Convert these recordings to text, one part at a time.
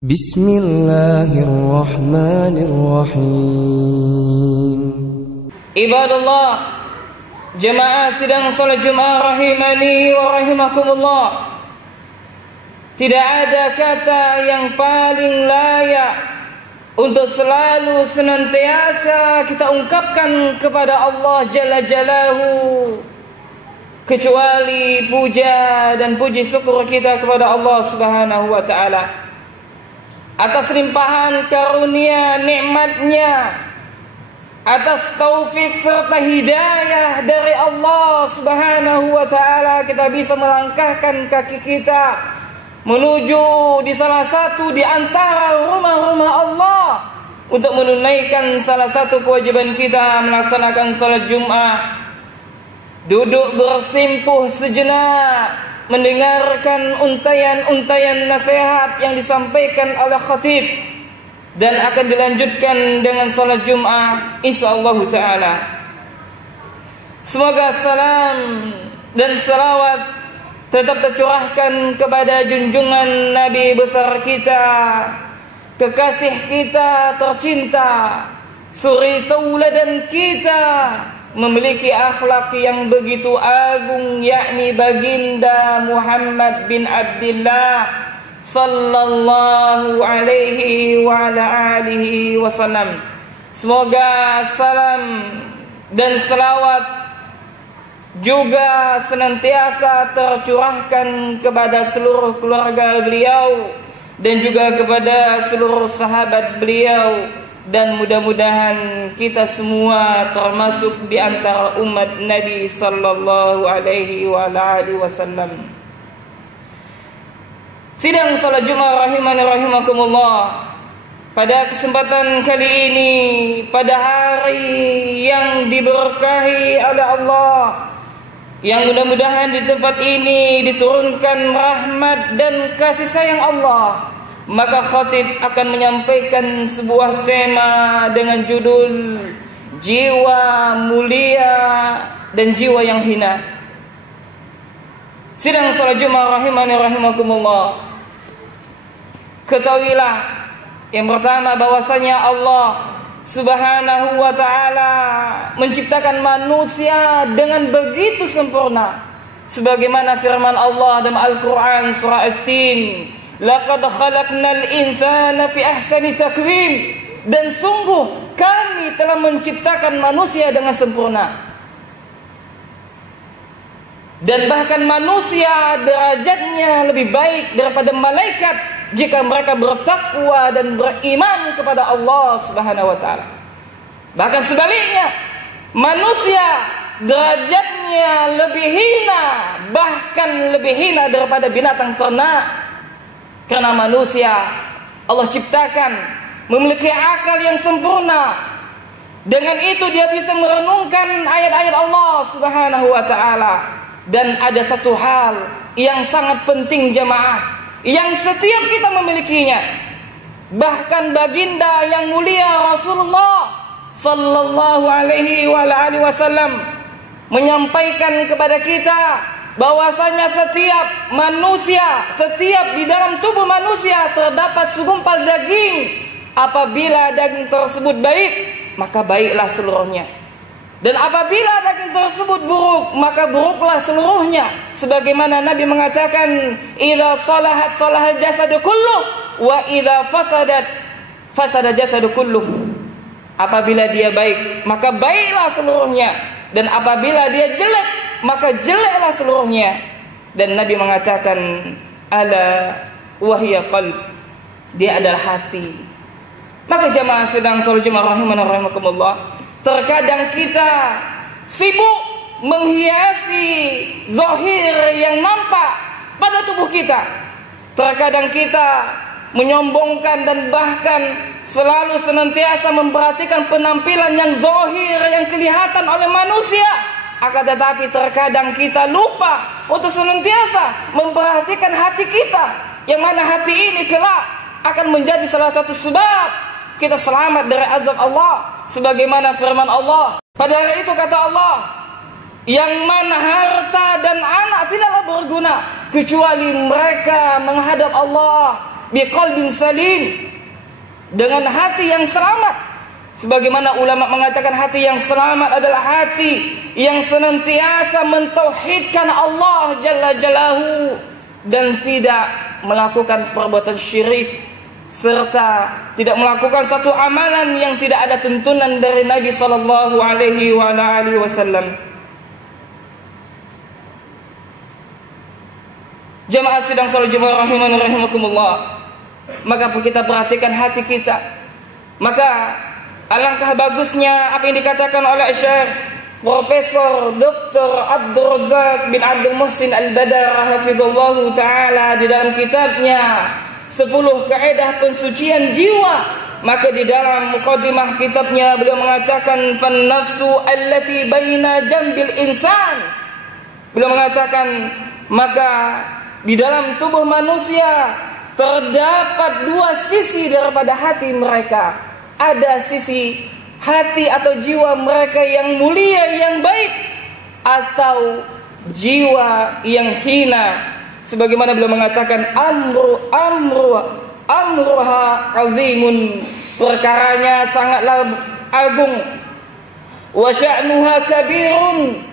Bismillahirrahmanirrahim. Ibadallah, jemaah sidang salat Jumat rahimani wa rahimakumullah. Tidak ada kata yang paling layak untuk selalu senantiasa kita ungkapkan kepada Allah Jalla Jalaluhu kecuali puja dan puji syukur kita kepada Allah Subhanahu wa taala atas limpahan karunia nikmatnya, atas taufik serta hidayah dari Allah Subhanahu wa taala kita bisa melangkahkan kaki kita menuju di salah satu di antara rumah-rumah Allah untuk menunaikan salah satu kewajiban kita, melaksanakan salat Jumat. Duduk bersimpuh sejenak mendengarkan untayan-untayan nasihat yang disampaikan oleh khatib dan akan dilanjutkan dengan salat Jumat insyaallah taala. Semoga salam dan salawat tetap tercurahkan kepada junjungan Nabi besar kita, kekasih kita tercinta, suri tauladan kita, memiliki akhlak yang begitu agung, yakni baginda Muhammad bin Abdullah sallallahu alaihi wa ala alihi wasallam. Semoga salam dan selawat juga senantiasa tercurahkan kepada seluruh keluarga beliau dan juga kepada seluruh sahabat beliau, dan mudah-mudahan kita semua termasuk di antara umat Nabi sallallahu alaihi wa alihi wasallam. Sidang salat Jumat rahimani rahimakumullah. Pada kesempatan kali ini, pada hari yang diberkahi oleh Allah, yang mudah-mudahan di tempat ini diturunkan rahmat dan kasih sayang Allah, maka khatib akan menyampaikan sebuah tema dengan judul jiwa mulia dan jiwa yang hina. Sidang salat Jumat rahimani rahimakumullah. Ketahuilah yang pertama bahwasanya Allah Subhanahu wa ta'ala menciptakan manusia dengan begitu sempurna, sebagaimana firman Allah dalam Al-Quran surah At-Tin, laqad khalaqnal insana fi ahsani takwim, dan sungguh kami telah menciptakan manusia dengan sempurna. Dan bahkan manusia derajatnya lebih baik daripada malaikat jika mereka bertakwa dan beriman kepada Allah Subhanahu wa taala. Bahkan sebaliknya, manusia derajatnya lebih hina, bahkan lebih hina daripada binatang ternak. Karena manusia Allah ciptakan memiliki akal yang sempurna. Dengan itu dia bisa merenungkan ayat-ayat Allah Subhanahu wa taala. Dan ada satu hal yang sangat penting jemaah, yang setiap kita memilikinya. Bahkan baginda yang mulia Rasulullah sallallahu alaihi wa alihi wasallam menyampaikan kepada kita bahwasanya setiap manusia, setiap di dalam tubuh manusia terdapat segumpal daging. Apabila daging tersebut baik, maka baiklah seluruhnya. Dan apabila daging tersebut buruk, maka buruklah seluruhnya. Sebagaimana Nabi mengatakan, idza salahat salahal jasadu kulluh wa idza fasadat fasada jasadu kulluh. Apabila dia baik, maka baiklah seluruhnya, dan apabila dia jelek, maka jeleklah seluruhnya. Dan Nabi mengatakan, ala wahya qalb, dia adalah hati. Maka jamaah sedang salat Jumat rahimani rahimakumullah, terkadang kita sibuk menghiasi zahir yang nampak pada tubuh kita. Terkadang kita menyombongkan dan bahkan selalu senantiasa memperhatikan penampilan yang zahir yang kelihatan oleh manusia. Akan tetapi terkadang kita lupa untuk senantiasa memperhatikan hati kita, yang mana hati ini kelak akan menjadi salah satu sebab kita selamat dari azab Allah. Sebagaimana firman Allah, pada hari itu kata Allah, yang mana harta dan anak tidaklah berguna kecuali mereka menghadap Allah biqalbin salim, dengan hati yang selamat. Sebagaimana ulama mengatakan hati yang selamat adalah hati yang senantiasa mentauhidkan Allah Jalla Jalaluhu dan tidak melakukan perbuatan syirik, serta tidak melakukan satu amalan yang tidak ada tuntunan dari Nabi sallallahu alaihi wasallam. Jamaah sidang salat Jumat rahimani rahimakumullah. Maka kita perhatikan hati kita. Maka alangkah bagusnya apa yang dikatakan oleh Syekh Profesor Dr. Abdul Razak bin Abdul Muhsin Al-Badar hafizallahu taala di dalam kitabnya 10 Kaidah Pensucian Jiwa. Maka di dalam mukadimah kitabnya beliau mengatakan fan nafsu allati baina jambil insan. Beliau mengatakan maka di dalam tubuh manusia terdapat 2 sisi daripada hati mereka. Ada sisi hati atau jiwa mereka yang mulia, yang baik, atau jiwa yang hina. Sebagaimana beliau mengatakan amruha azimun, perkaranya sangatlah agung, wa sya'nuha kabirun,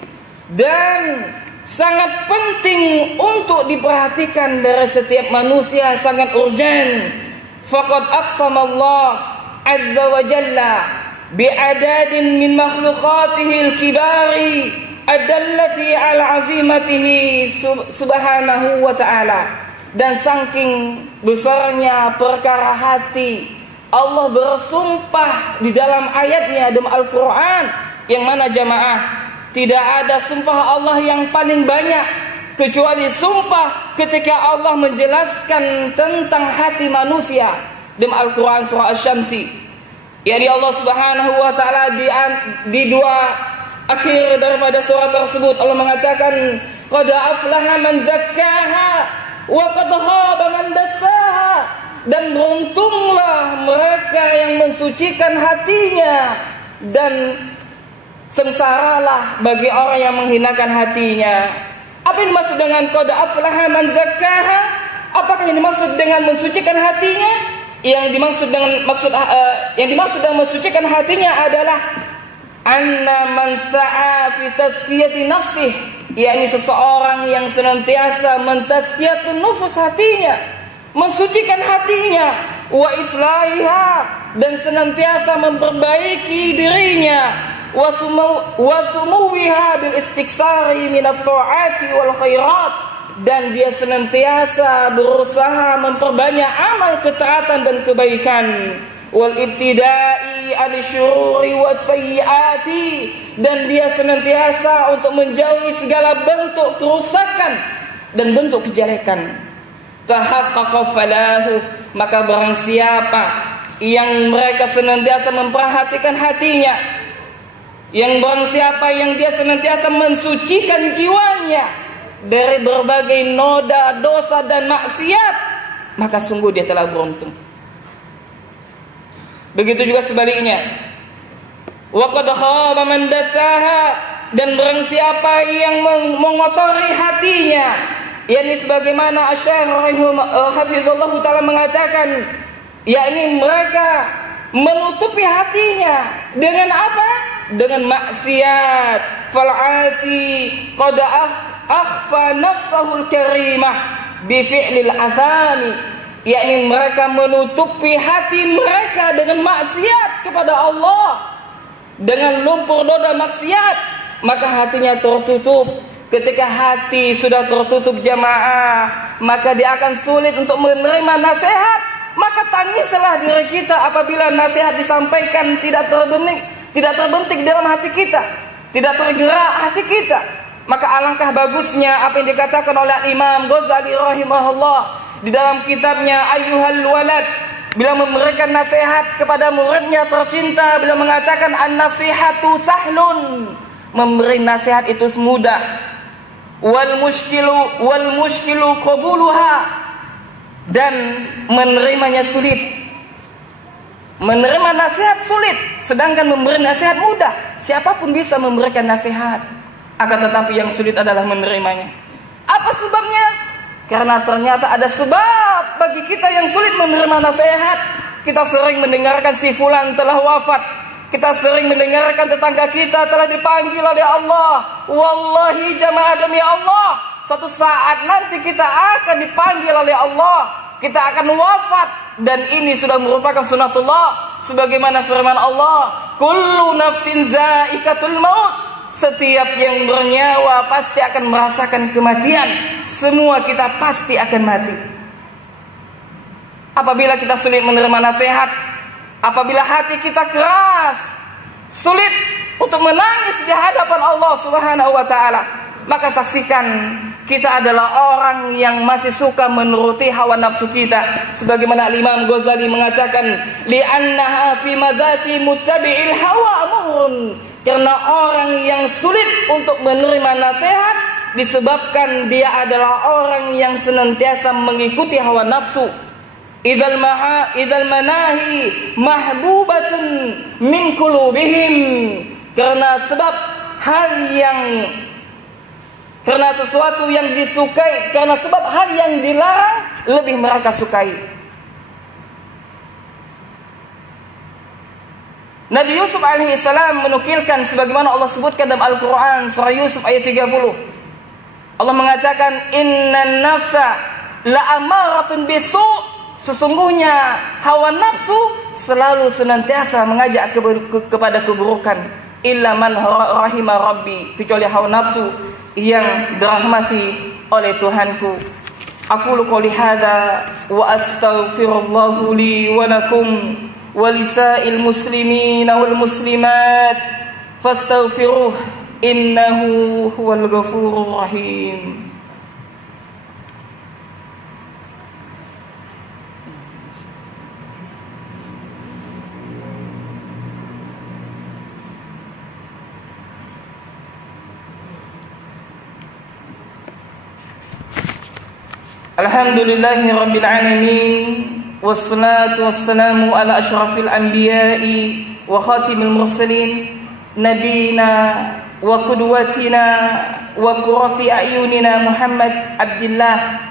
dan sangat penting untuk diperhatikan dari setiap manusia, sangat urgen. Faqad aqsamallah azza wa jalla bi'adadin min makhlukatihi al-kibari adallati ala azimatihi subhanahu wa ta'ala. Dan saking besarnya perkara hati, Allah bersumpah di dalam ayatnya dalam Al-Quran, yang mana jamaah tidak ada sumpah Allah yang paling banyak kecuali sumpah ketika Allah menjelaskan tentang hati manusia dalam Al-Quran surah Asy-Syamsi. Yani Allah Subhanahu wa taala di 2 akhir daripada surah tersebut Allah mengatakan qad aflaha man zakkaha wa qad khaba man dassaha, dan beruntunglah mereka yang mensucikan hatinya, dan sengsaralah bagi orang yang menghinakan hatinya. Apa yang dimaksud dengan qad aflaha man zakkaha? Apakah yang dimaksud dengan mensucikan hatinya? Yang dimaksud dengan mensucikan hatinya adalah anna man sa'a fi tazkiyati nafsih, yakni seseorang yang senantiasa mentazkiyatun nufus hatinya, mensucikan hatinya, wa islahiha, dan senantiasa memperbaiki dirinya, wa sumuwiha bil istiksari minat ta'ati wal khairat, dan dia senantiasa berusaha memperbanyak amal ketaatan dan kebaikan, wal ibtida'i al-syururi was-sayyiati, dan dia senantiasa untuk menjauhi segala bentuk kerusakan dan bentuk kejelekan. Tahaqqaqa falahu, maka barang siapa yang mereka senantiasa memperhatikan hatinya, yang barang siapa yang dia senantiasa mensucikan jiwanya dari berbagai noda, dosa dan maksiat, maka sungguh dia telah beruntung. Begitu juga sebaliknya. Wa qad khaba man dassaha, dan barang siapa yang mengotori hatinya, yakni sebagaimana Asy-Syaikh hafizallahu taala mengatakan, yakni mereka menutupi hatinya dengan apa? Dengan maksiat. Fal'asi qad akhfa nafsahul karimah bi fi'lil athami, yakni mereka menutupi hati mereka dengan maksiat kepada Allah, dengan lumpur noda maksiat, maka hatinya tertutup. Ketika hati sudah tertutup jamaah, maka dia akan sulit untuk menerima nasihat. Maka tangislah diri kita apabila nasihat disampaikan tidak terbentik dalam hati kita, tidak tergerak hati kita. Maka alangkah bagusnya apa yang dikatakan oleh Imam Ghazali rahimahullah di dalam kitabnya Ayyuhal Walad, bila memberikan nasihat kepada muridnya tercinta, beliau mengatakan an-nasihatu sahlun, memberi nasihat itu mudah, wal mushkilu qabuluha, dan menerimanya sulit. Menerima nasihat sulit, sedangkan memberi nasihat mudah. Siapapun bisa memberikan nasihat, akan tetapi yang sulit adalah menerimanya. Apa sebabnya? Karena ternyata ada sebab bagi kita yang sulit menerima nasihat. Kita sering mendengarkan si fulan telah wafat. Kita sering mendengarkan tetangga kita telah dipanggil oleh Allah. Wallahi jamaah demi Allah, suatu saat nanti kita akan dipanggil oleh Allah. Kita akan wafat. Dan ini sudah merupakan sunatullah. Sebagaimana firman Allah, kullu nafsin zaikatul maut. Setiap yang bernyawa pasti akan merasakan kematian. Semua kita pasti akan mati. Apabila kita sulit menerima nasihat, apabila hati kita keras, sulit untuk menangis di hadapan Allah Subhanahu wa taala, maka saksikan kita adalah orang yang masih suka menuruti hawa nafsu kita. Sebagaimana Imam Ghazali mengatakan, li'annaha fi madzaki muttabi'il hawa amrun. Karena orang yang sulit untuk menerima nasihat disebabkan dia adalah orang yang senantiasa mengikuti hawa nafsu. Idzal manahi mahbubatun min qulubihim. Karena sesuatu yang disukai, karena sebab hal yang dilarang lebih mereka sukai. Nabi Yusuf alaihissalam menukilkan sebagaimana Allah sebutkan dalam Al-Quran surah Yusuf ayat 30. Allah mengatakan, innan nafsa la'amaratun bisu'. Sesungguhnya hawa nafsu selalu senantiasa mengajak kepada keburukan. Illa man rahima rabbi. Kecuali hawa nafsu yang dirahmati oleh Tuhanku. Aqulu qouli hadza wa astaghfirullahu li wa lakum walisa'il muslimina wal muslimat fastaghfiruh innahu huwal ghafurur rahim. Alhamdulillahi rabbil alamin. Wassalatu wassalamu ala asyrafil anbiya'i wa khatimil mursalin nabiyina wa qudwatina wa qurrati a'yunina Muhammad Abdullah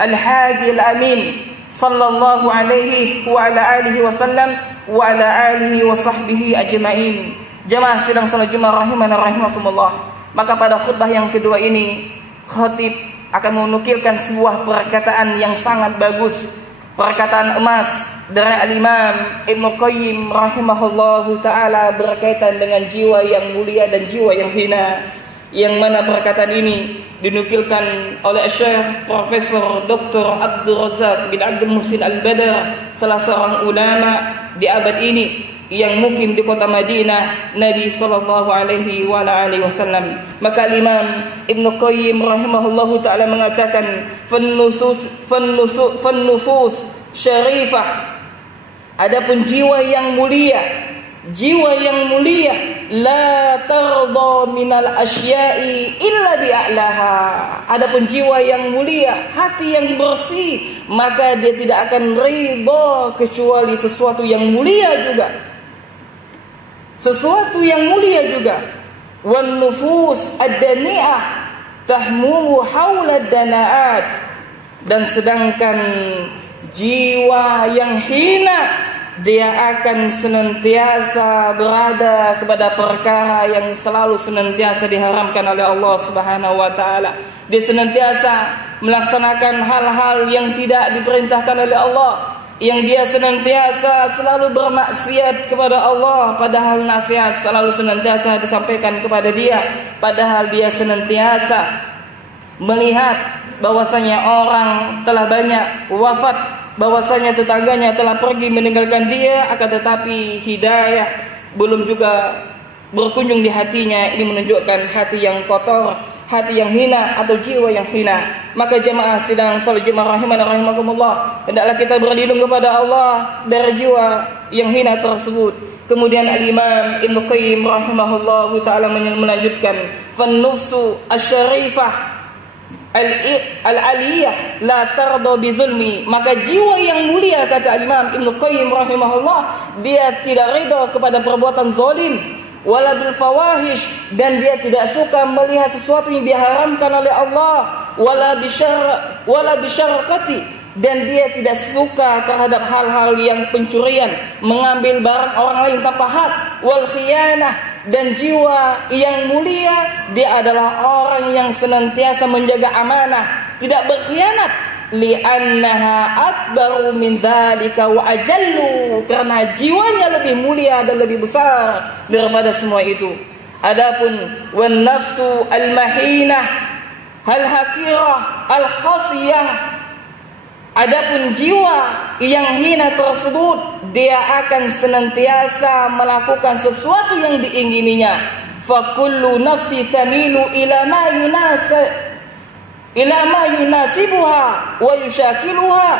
al-hadi al-amin sallallahu alaihi wa ala alihi wasallam wa ala alihi wa sahbihi ajma'in. Jamaah sidang salat Jumat rahimana rahimakumullah. Maka pada khutbah yang kedua ini khatib akan menukilkan sebuah perkataan yang sangat bagus, perkataan emas dari Al-Imam Ibnu Qayyim rahimahullahu ta'ala berkaitan dengan jiwa yang mulia dan jiwa yang hina. Yang mana perkataan ini dinukilkan oleh Syekh Profesor Dr. Abdul Razak bin Abdul Muhsin Al-Badar, salah seorang ulama di abad ini yang mukim di kota Madinah Nabi sallallahu alaihi wa alihi wasallam. Maka Imam Ibnu Qayyim rahimahullahu taala mengatakan fannufus syarifah. Adapun jiwa yang mulia la tarda minal asya'i illa bi'alaha. Adapun jiwa yang mulia, hati yang bersih, maka dia tidak akan ridha kecuali sesuatu yang mulia juga. Sesuatu yang mulia juga. Wan nufus ad-dani'ah tahmumu haula ad-dana'at. Dan sedangkan jiwa yang hina, dia akan senantiasa berada kepada perkara yang selalu senantiasa diharamkan oleh Allah Subhanahu wa taala. Dia senantiasa melaksanakan hal-hal yang tidak diperintahkan oleh Allah, yang dia senantiasa selalu bermaksiat kepada Allah, padahal nasihat selalu senantiasa disampaikan kepada dia, padahal dia senantiasa melihat bahwasanya orang telah banyak wafat, bahwasanya tetangganya telah pergi meninggalkan dia, akan tetapi hidayah belum juga berkunjung di hatinya. Ini menunjukkan hati yang kotor, hati yang hina atau jiwa yang hina. Maka jemaah sidang salat Jumat rahimana rahimakumullah, hendaklah kita berlindung kepada Allah dari jiwa yang hina tersebut. Kemudian Al-Imam Ibnu Qayyim rahimahullahu taala melanjutkan, "Fan-nufsu asy-syarifah al-aliyah la tarda bizulmi." Maka jiwa yang mulia, kata Al-Imam Ibnu Qayyim rahimahullah, dia tidak ridha kepada perbuatan zalim, wala bil fawahish, dan dia tidak suka melihat sesuatu yang diharamkan oleh Allah, wala bisyarqati, dan dia tidak suka terhadap hal-hal yang pencurian, mengambil barang orang lain tanpa hak, wal khiyanah, dan jiwa yang mulia dia adalah orang yang senantiasa menjaga amanah, tidak berkhianat, li'annaha akbaru min dzalika wa ajallu, karena jiwanya lebih mulia dan lebih besar daripada semua itu. Adapun wan nafsu al-mahinah al-hakirah al-khasiyah, adapun jiwa yang hina tersebut dia akan senantiasa melakukan sesuatu yang diingininya. Fa kullu nafsi tamilu ila ma yunasibuha wa yushakiluha,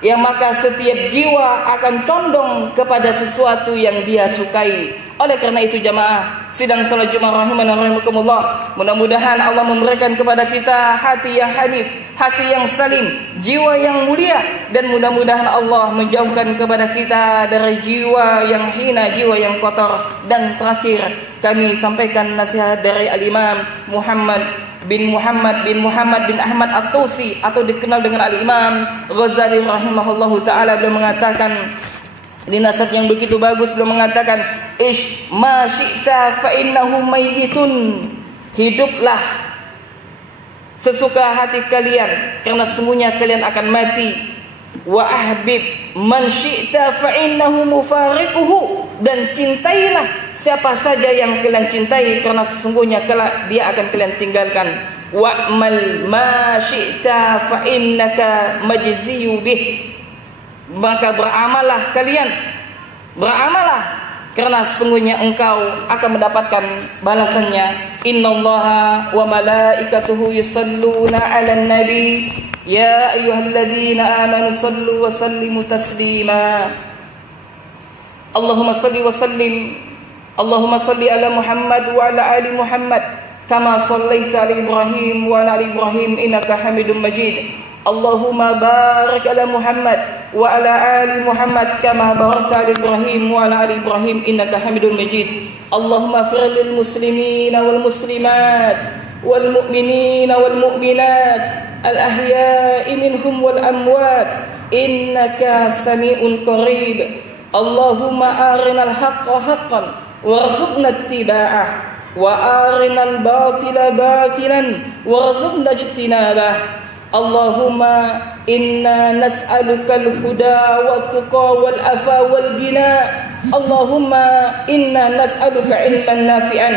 yang maka setiap jiwa akan condong kepada sesuatu yang dia sukai. Oleh karena itu jamaah sidang salat Jumat rahimana rahimakumullah, mudah-mudahan Allah memberikan kepada kita hati yang hanif, hati yang salim, jiwa yang mulia, dan mudah-mudahan Allah menjauhkan kepada kita dari jiwa yang hina, jiwa yang kotor. Dan terakhir kami sampaikan nasihat dari Al-Imam Muhammad bin Ahmad At-Tusi, atau dikenal dengan Al-Imam Ghazali rahimahullahu ta'ala. Beliau mengatakan di nasihat yang begitu bagus, beliau mengatakan, ish ma syi'ta fa innahu mayyitun, hiduplah sesuka hati kalian karena semuanya kalian akan mati. Wa ahbib man syi'ta fa innahu mufariquhu, dan cintailah siapa saja yang kalian cintai karena sesungguhnya kelak dia akan kalian tinggalkan. Wa'mal ma syi'ta fa innaka majziyu bih, maka beramallah kalian, beramallah karena sesungguhnya engkau akan mendapatkan balasannya. Innallaha wa malaikatahu yusalluna 'alan nabi ya ayyuhalladzina amanu sallu wa sallimu taslima. Allahumma salli wa sallim, Allahumma salli ala Muhammad wa ala ali Muhammad kama sallaita ala Ibrahim wa ala ali Ibrahim innaka Hamidum Majid. Allahumma barik ala Muhammad wa ala ali Muhammad kama barakta ala Ibrahim wa ala ali Ibrahim innaka Hamidum Majid. Allahumma ighfir lil muslimina wal muslimat wal mu'minina wal mu'minat al ahya'i minhum wal amwat innaka sami'un qarib. Allahumma arinal haqqa haqqan warzuqna ittiba'ah wa arinal batila batilan warzuqna ijtinabah. Allahumma inna nas'aluka al-huda wa tuqa wal afa wal gina. Allahumma inna nas'aluka ilman nafi'an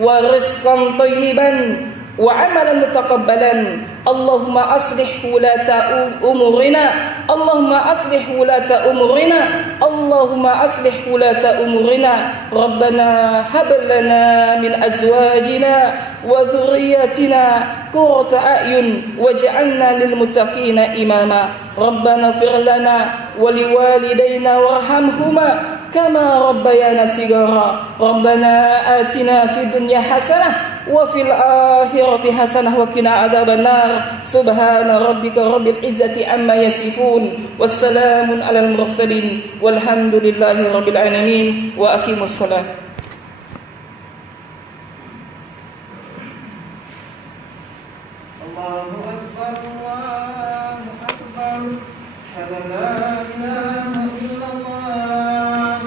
wa rizqan tayyiban wa amalan mutaqabbalan. Allahumma aslih wulata umurina, Allahumma aslih wulata umurina, Allahumma aslih wulata umurina. Rabbana hab lana min azwajina wa dhurriyyatina qurrata a'yun waj'alna lil muttaqina imama. Rabbana ighfir lana wa liwalidayna warhamhuma kama rabbayana shighara. Rabbana atina fid dunya hasanah wa fil akhirati hasanah wa qina adzaban nar. Subhana rabbika rabbil izzati amma yasifun wassalamun alal mursalin walhamdulillahi rabbil alamin wa aqimus salat. Allahu akbar, Allahu akbar, asyhadu an la ilaha illallah,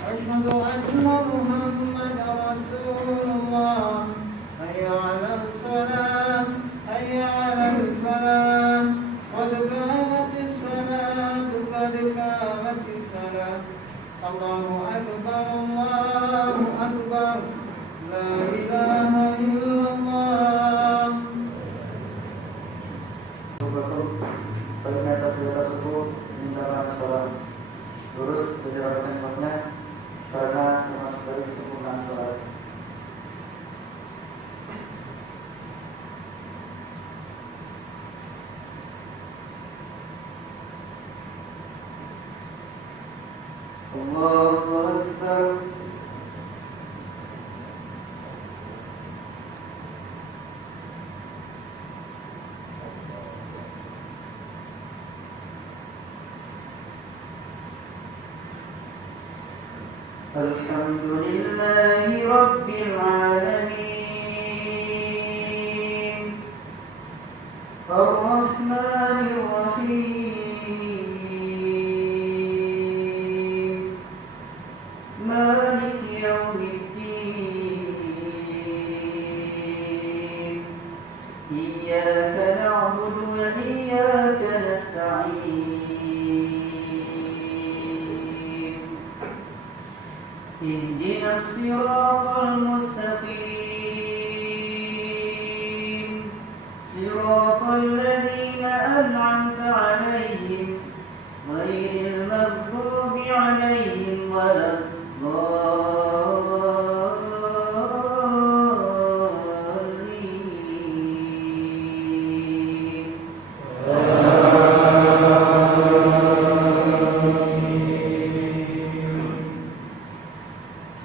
asyhadu anna Muhammadar Rasulullah. Hayya 'alal shalah, hayya 'alal falah, qad qamatis salatu, qad qamatis salah. Allahu akbar, Allahu akbar, la ilaha illallah. Bagi atas segala suku minta salam lurus berjalan sholatnya karena termasuk dari kesempurnaan sholat. Allahu Akbar. Alhamdulillahi Rabbil Alamin. اهدنا الصراط المستقيم صراط الذين أنعمت عليهم غير المغضوب عليهم ولا الضالين.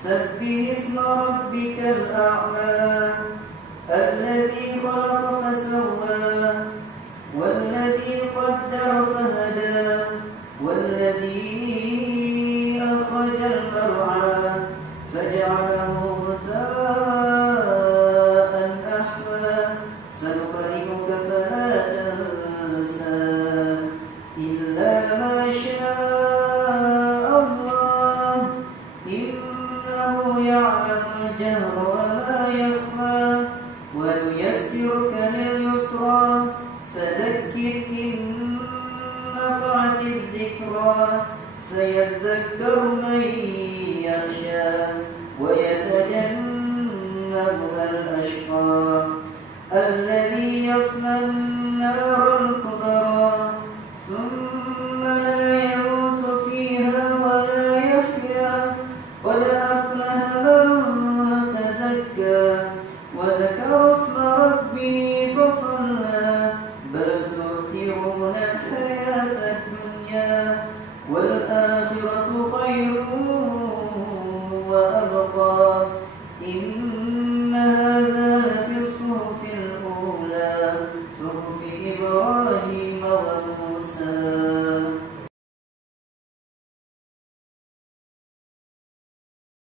سبح اسم ربك الأعلى الذي خلق فسوى والذي قدر فهدى والذي أخرج المرعى فجعله غثاء أحوى سنقرئك فلا تنسى إلا ما شاء الله إنه يعلم الجهر وما يخفى ونيسرك لليسرى فذكر إن نفعت الذكرى سيذكر من يخشى ويتجنبها الأشقى الذي يصلى النار الكبرى ثم لا يموت فيها ولا يحيا قد أفلح من تزكى وذكر اسم ربه فصلى بل تؤثرون الحياة الدنيا والآخرة خير